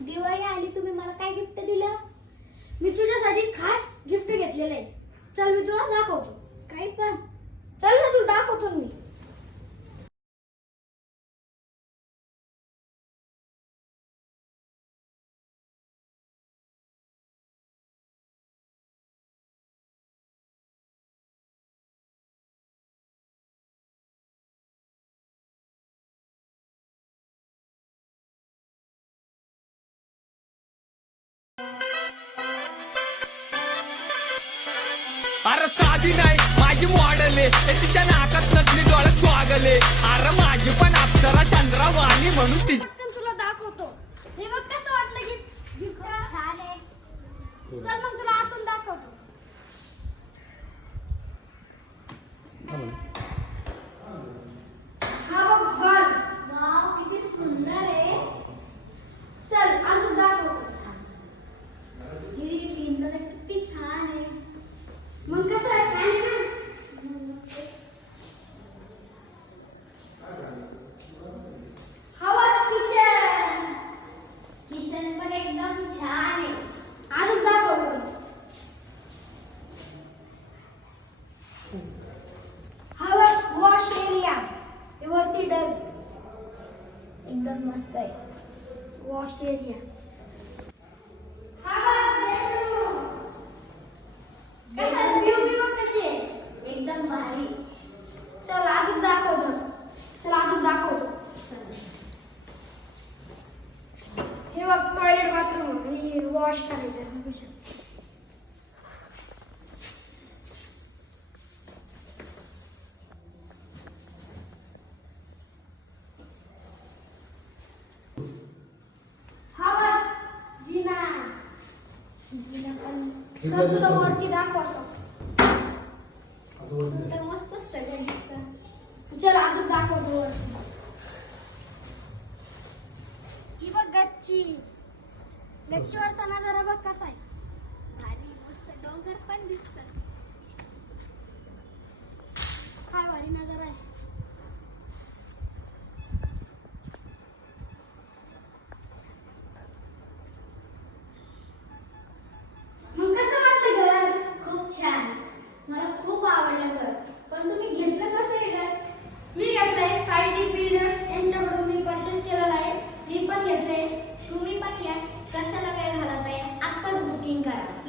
दिवाळी आली तुम्ही मला काय गिफ्ट दिलं? मी तुझ्यासाठी खास गिफ्ट घेतलेलं आहे. चल मी तुला दाखवतो. काही पण. चल ना तुला दाखवतो मी. अरे साधी नाही माझी मॉडेल आहे. तिच्या नाकात नकली डोळ्यात स्वागले अरे माझी पण अप्सरा चंद्रावाणी म्हणून तिची तुला दाखवतो. हे बघ कसं वाटलं गिफ्ट छान आहे. चल मग तुला आतून दाखवतो हा बघ हॉल वाव किती सुंदर आहे चल अजून दाखवतो ही भिंत तर किती छान आहे मग कसं आहे छान आहे ना हवा किचन किचन पण एकदम छान आहे अजून दाखव हवा वॉश हो, एरिया वरती डग एकदम मस्त आहे. हो, वॉश एरिया एकदम भारी. चल अजून दाखवतो चल अजून दाखव. हे बघ टॉयलेट बाथरूम आणि वॉश करायचं कशा हा बघ जिना जिना तुला वरती दाखवतो तर मस्त सगळं दिसतं. चल अजून दाखवतो वरती ही बघ गच्ची. गच्चीवरचा नजारा बघ कसा आहे. भारी मस्त डोंगर पण दिसत. काय भारी नजारा ಲಿಂಗರಾಜ್